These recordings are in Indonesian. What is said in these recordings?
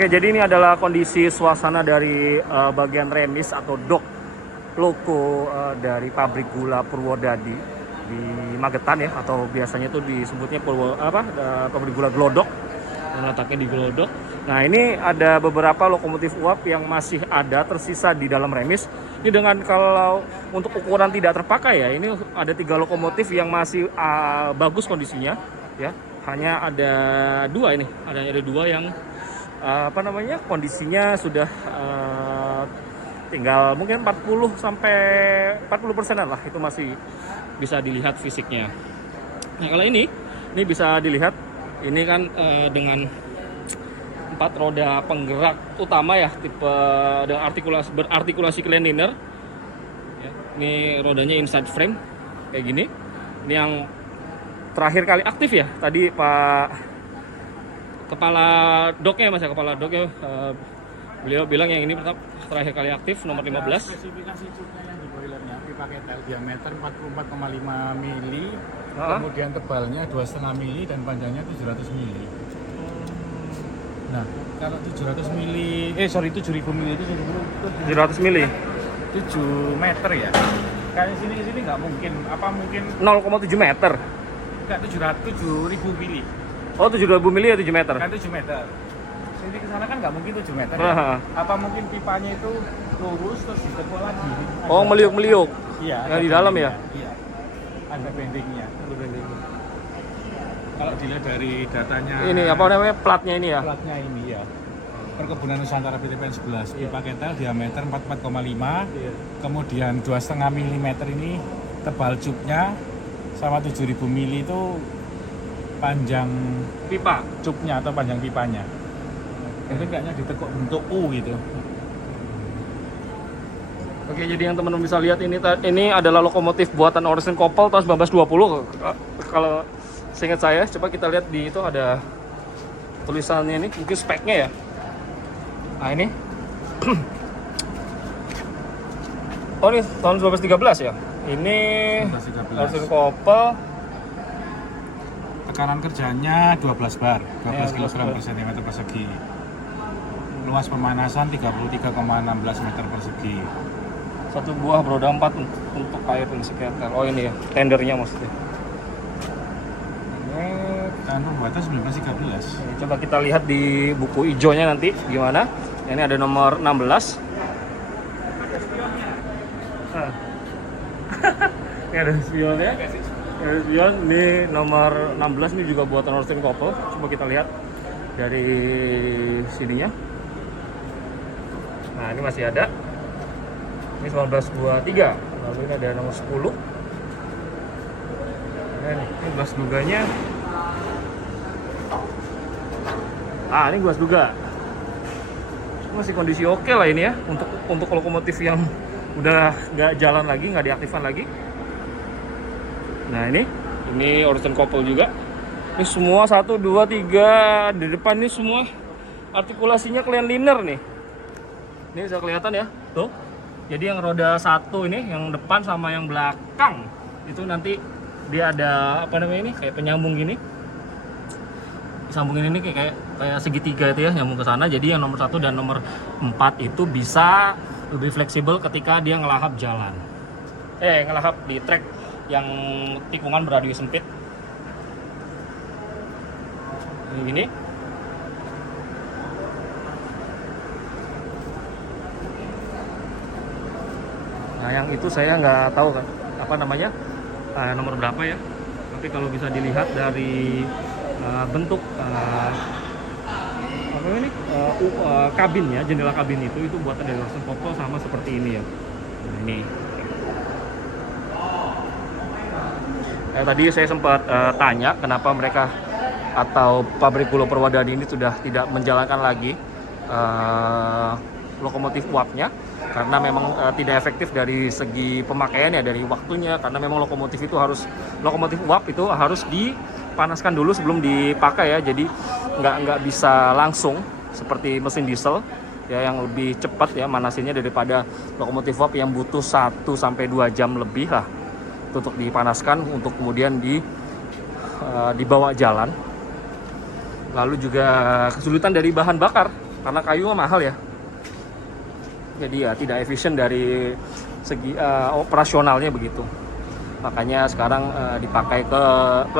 Oke, jadi ini adalah kondisi suasana dari bagian remis atau dok loko dari pabrik gula Purwodadi di Magetan ya, atau biasanya itu disebutnya pabrik gula Glodok, dan letaknya di Glodok. Nah, ini ada beberapa lokomotif uap yang masih ada tersisa di dalam remis. Ini dengan kalau untuk ukuran tidak terpakai ya, ini ada 3 lokomotif yang masih bagus kondisinya ya. Hanya ada 2 ini, ada 2 yang kondisinya sudah tinggal mungkin 40 sampai 40%-an lah, itu masih bisa dilihat fisiknya. Nah, kalau ini bisa dilihat, ini kan dengan 4 roda penggerak utama ya, tipe dengan berartikulasi clean liner ya. Ini rodanya inside frame kayak gini. Ini yang terakhir kali aktif ya, tadi Pak kepala doknya beliau bilang yang ini terakhir kali aktif nomor 15. Spesifikasi cupnya yang di boilernya pipa ketel diameter 44,5 mili, kemudian tebalnya 2,5 mili dan panjangnya 700 mili. Nah, kalau 700 mili, 7.000 mili itu 700 mili 7 meter ya. Kayak sini nggak mungkin, mungkin 0,7 meter. Enggak, 7.000 mili. Oh, 7.000 mili ya 7 meter. Kan 7 meter. Sini ke sana kan nggak mungkin 7 meter. Ya? Apa mungkin pipanya itu lurus terus ditekuk lagi? Oh, meliuk-meliuk. Iya. Yang di dalam ya? Iya. Ada bendingnya. Kalau dilihat dari datanya. Ini apa namanya, platnya ini ya? Platnya ini ya. Perkebunan Nusantara PTPN 11. Pipa ketel diameter 44,5. Iya. Kemudian 2,5 mm ini tebal cupnya, sama 7.000 mili itu panjang Pipa cupnya atau panjang pipanya. Itu kayaknya ditekuk bentuk U gitu. Oke, jadi yang teman-teman bisa lihat ini adalah lokomotif buatan Orson Koppel tahun 1920. Kalau seingat saya, coba kita lihat di itu ada tulisannya ini, mungkin speknya ya. Nah, ini. Oh, ini tahun 1913 ya. Ini 1913. Orson Koppel. Tekanan kerjanya 12 bar, 12 Ya, kg per cm persegi. Luas pemanasan 33,16 meter persegi. Satu buah beroda 4 untuk air pengisi ketel. Oh, ini ya, tendernya maksudnya. Ini Tekanan pembuatan 1913. coba kita lihat di buku hijaunya nanti gimana. Ini ada nomor 16. Ini ada spionnya. Ada spion. Ini nomor 16, ini juga buatan Orson Koppel. Coba kita lihat dari sininya. Nah, ini masih ada. Ini 1923. Lalu ini ada nomor 10. Nah, ini gelas duganya. Ini gelas duga. Masih kondisi oke lah ini ya, untuk lokomotif yang udah nggak jalan lagi, nggak diaktifkan lagi. Nah, ini Orson Koppel juga. Ini semua 1, 2, 3 di depan ini semua artikulasinya clean liner nih. Ini bisa kelihatan ya, tuh. Jadi yang roda 1 ini, yang depan sama yang belakang itu nanti dia ada ini kayak penyambung gini. Sambungin ini kayak segitiga itu ya, nyambung ke sana. Jadi yang nomor 1 dan nomor 4 itu bisa lebih fleksibel ketika dia ngelahap jalan. Ngelahap di trek yang tikungan beradius sempit. Ini. Nah, yang itu saya nggak tahu kan nomor berapa ya. Tapi kalau bisa dilihat dari bentuk kabinnya, jendela kabin itu buatan dari Orson Koppel, sama seperti ini ya. Nah, ini. Tadi saya sempat tanya kenapa mereka atau pabrik gula Purwodadi ini sudah tidak menjalankan lagi lokomotif uapnya, karena memang tidak efektif dari segi pemakaian ya, dari waktunya, karena memang lokomotif uap itu harus dipanaskan dulu sebelum dipakai ya. Jadi nggak bisa langsung seperti mesin diesel ya, yang lebih cepat ya manasinnya daripada lokomotif uap yang butuh 1 sampai 2 jam lebih lah untuk dipanaskan untuk kemudian dibawa jalan. Lalu juga kesulitan dari bahan bakar karena kayu mah mahal ya. Jadi ya tidak efisien dari segi operasionalnya begitu. Makanya sekarang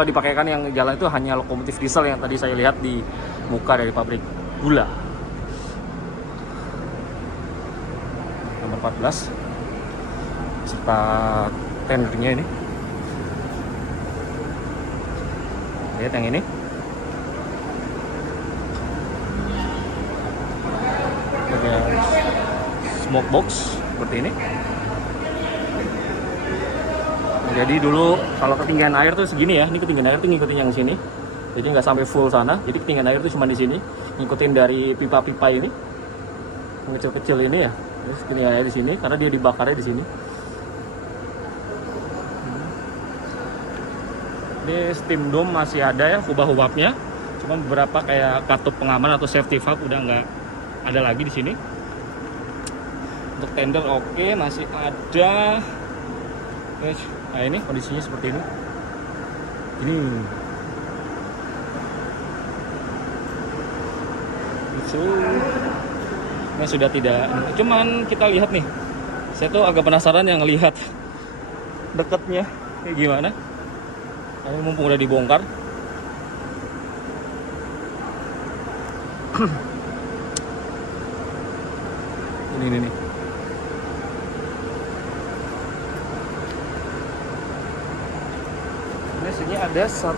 dipakaikan yang jalan itu hanya lokomotif diesel yang tadi saya lihat di muka dari pabrik gula. Nomor 14 serta tendernya ini. Lihat yang ini. Ada smoke box seperti ini. Jadi dulu kalau ketinggian air tuh segini ya, ini ketinggian air tuh ngikutin yang sini, jadi nggak sampai full sana. Jadi ketinggian air tuh cuma di sini, ngikutin dari pipa-pipa ini, yang kecil-kecil ini ya. Terus ketinggian air di sini, karena dia dibakarnya di sini. Ini steam dome masih ada ya, hubab-hubabnya. Cuma beberapa kayak katup pengaman atau safety valve udah nggak ada lagi di sini. Untuk tender oke, masih ada. Nah ini kondisinya seperti ini. Ini sudah tidak. Cuman kita lihat nih. Saya tuh agak penasaran yang ngelihat dekatnya kayak gimana. Ini mumpung udah dibongkar. Ini nih. Sini ada 1,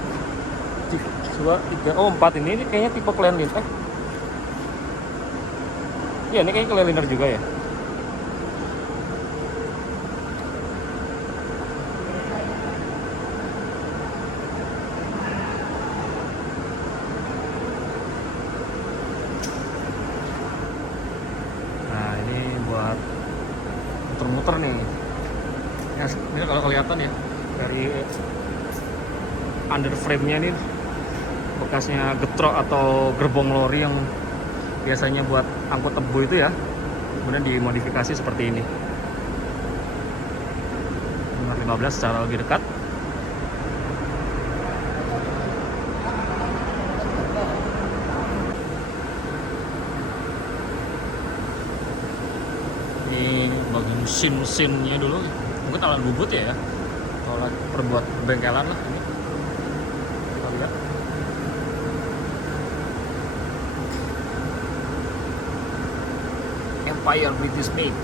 2, 3, 4 ini kayaknya tipe Cleanliner. Iya, ini kayaknya Cleanliner juga ya. Nah, ini buat muter-muter nih. Ya, ini kalau kelihatan ya dari under frame-nya nih bekasnya getrok atau gerbong lori yang biasanya buat angkut tebu itu ya, kemudian dimodifikasi seperti ini. Nomor 15 secara lebih dekat. Ini bagi mesin-mesinnya dulu, mungkin alat bubut ya, alat perbuat bengkelan lah ini. Empire British Made,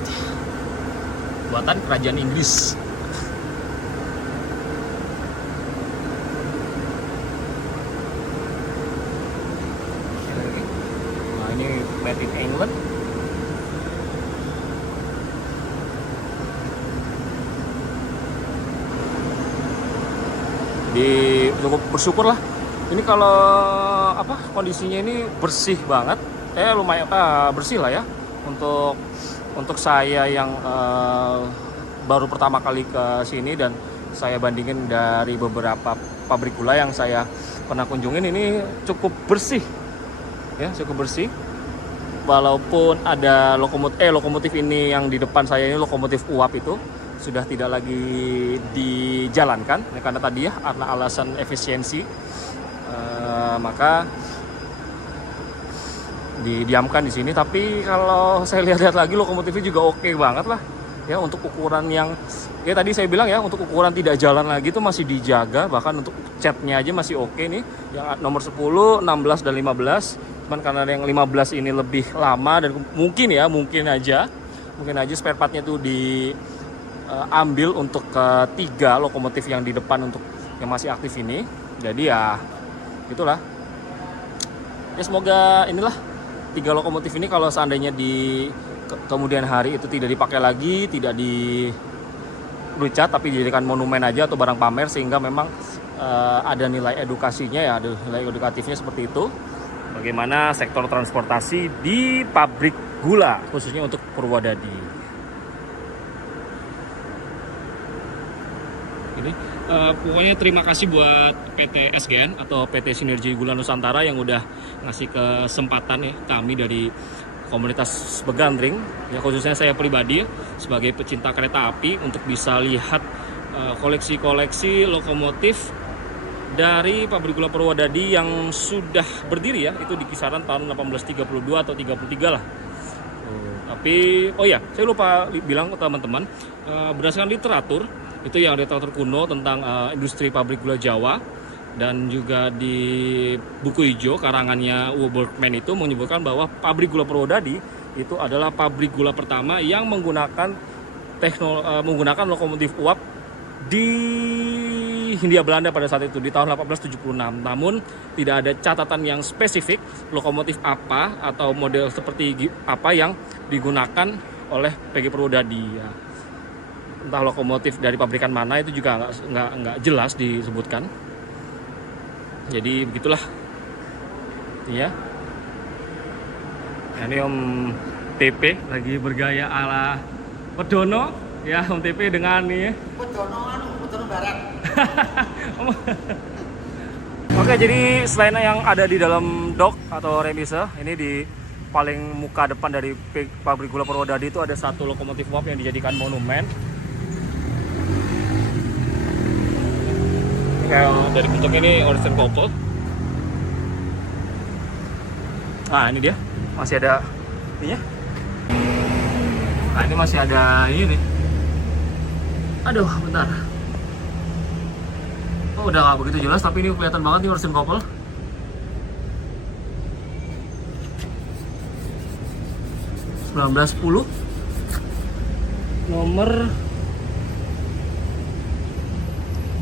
buatan kerajaan Inggris. Nah ini made in England. Cukup bersyukur lah. Ini kalau kondisinya ini bersih banget. Lumayan bersih lah ya. Untuk saya yang baru pertama kali ke sini dan saya bandingin dari beberapa pabrik gula yang saya pernah kunjungin, ini cukup bersih ya, cukup bersih. Walaupun ada lokomotif ini yang di depan saya ini lokomotif uap itu sudah tidak lagi dijalankan ya, karena tadi ya karena alasan efisiensi, maka didiamkan di sini. Tapi kalau saya lihat-lihat lagi lokomotifnya juga oke banget lah ya, untuk ukuran yang ya tadi saya bilang ya, untuk ukuran tidak jalan lagi itu masih dijaga, bahkan untuk catnya aja masih oke nih, yang nomor 10, 16 dan 15. Cuman karena yang 15 ini lebih lama dan mungkin aja spare partnya tuh diambil untuk ketiga lokomotif yang di depan untuk yang masih aktif ini. Jadi ya itulah ya, semoga inilah 3 lokomotif ini kalau seandainya di kemudian hari itu tidak dipakai lagi, tidak dicat, tapi dijadikan monumen aja atau barang pamer, sehingga memang ada nilai edukasinya ya, ada nilai edukatifnya seperti itu. Bagaimana sektor transportasi di pabrik gula khususnya untuk Purwodadi. Ini pokoknya terima kasih buat PT SGN atau PT Sinergi Gula Nusantara yang udah ngasih kesempatan ya kami dari komunitas Begandring ya, khususnya saya pribadi sebagai pecinta kereta api, untuk bisa lihat koleksi-koleksi lokomotif dari pabrik gula Purwodadi yang sudah berdiri ya, itu di kisaran tahun 1832 atau 33 lah. Tapi oh ya, saya lupa bilang ke teman-teman, berdasarkan literatur itu yang literatur kuno tentang industri pabrik gula Jawa, dan juga di buku hijau karangannya Uwe Bergman itu menyebutkan bahwa pabrik gula Purwodadi itu adalah pabrik gula pertama yang menggunakan menggunakan lokomotif uap di Hindia Belanda pada saat itu di tahun 1876. Namun tidak ada catatan yang spesifik lokomotif apa atau model seperti apa yang digunakan oleh PG Purwodadi ya. Entah lokomotif dari pabrikan mana itu juga nggak jelas disebutkan. Jadi begitulah ya. Ini Om TP lagi bergaya ala Pedono ya, Om TP dengan nih Pedono barat. Oke, jadi selain yang ada di dalam dok atau remise, ini di paling muka depan dari pabrik gula Purwodadi itu ada satu lokomotif uap yang dijadikan monumen. Kayak dari bentuknya ini Orson Couple. Nah ini dia, masih ada ininya. Nah ini masih ada ini nih. Aduh, bentar. Oh, udah nggak begitu jelas, tapi ini kelihatan banget nih Orson Couple. (1910) nomor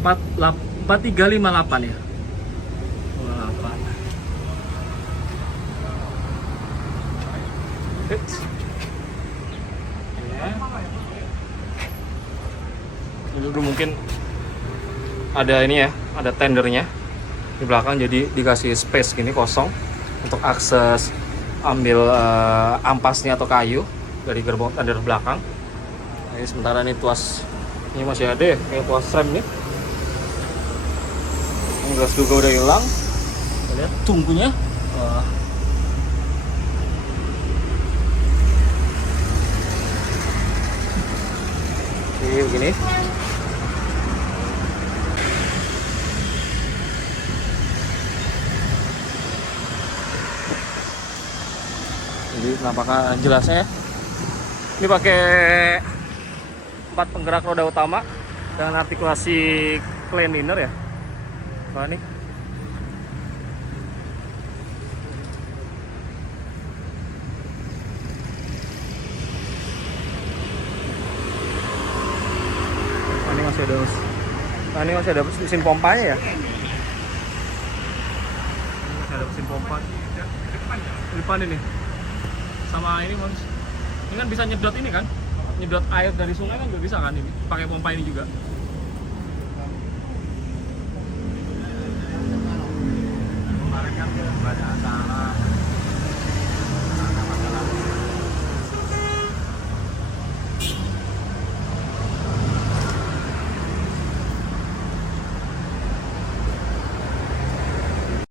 4358 ya. 58. Ini dulu mungkin ada ini ya, ada tendernya di belakang, jadi dikasih space gini kosong untuk akses ambil ampasnya atau kayu dari gerbong tender belakang. Nah, ini sementara nih tuas ini masih ada ya, kayak tuas rem nih. Ini gas juga udah hilang. Kita lihat tunggunya. Oke, begini. Jadi nampaknya jelasnya ya. Ini pakai 4 penggerak roda utama dengan artikulasi clean liner ya. Wah, nih. Ini masih ada mesin pompanya ya. Ini masih ada mesin pompa. Di depan ini. Sama ini Mas. Ini kan bisa nyedot ini kan? Nyedot air dari sungai kan juga bisa kan ini. Pakai pompa ini juga. Kemarin kan pada